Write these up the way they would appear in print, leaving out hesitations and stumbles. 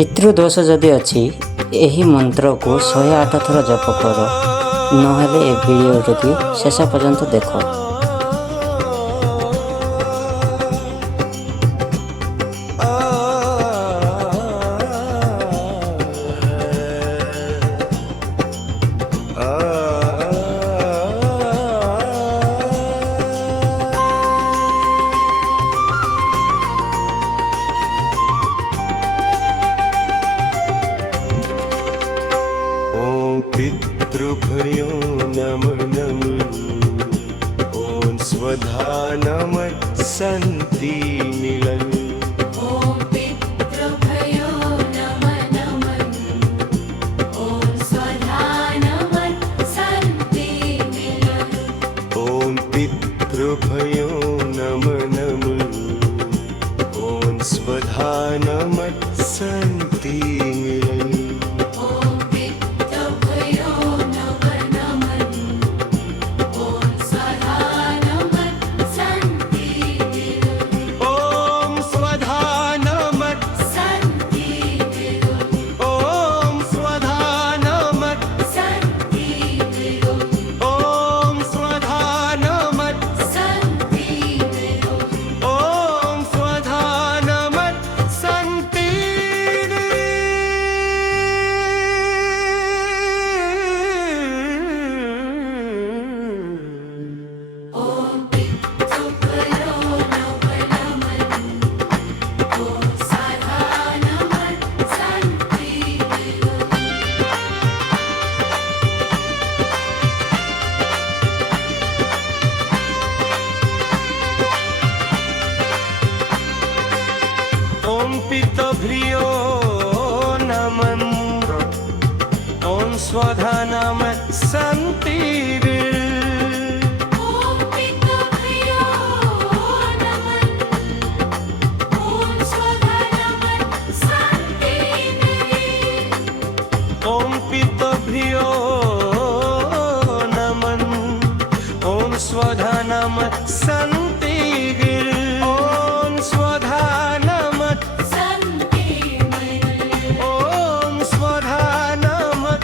पितृदोष जदि अच्छी यही मंत्र को 108 थर जप कर नहेले ए वीडियो टी शेष पर्यंत देख। पितृभ्यो नमः ॐ स्वधा नमः सन्ति मिलन्। ॐ पितृभ्यो नमः ॐ स्वधा नमः सन्ति मिलन्। ॐ पितृभ्यो नमः ॐ स्वधा नमः सन्ति मिलन्। पितृभ्यो नमः ॐ स्वधा नमः सन्ति ॐ पितृभ्यो नमः ॐ स्वधा नमः सन्ति ॐ स्वधा ॐ स्वधा नमः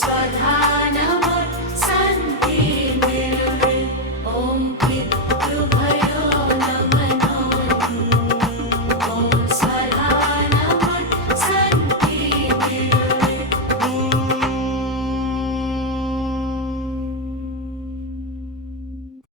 स्वधा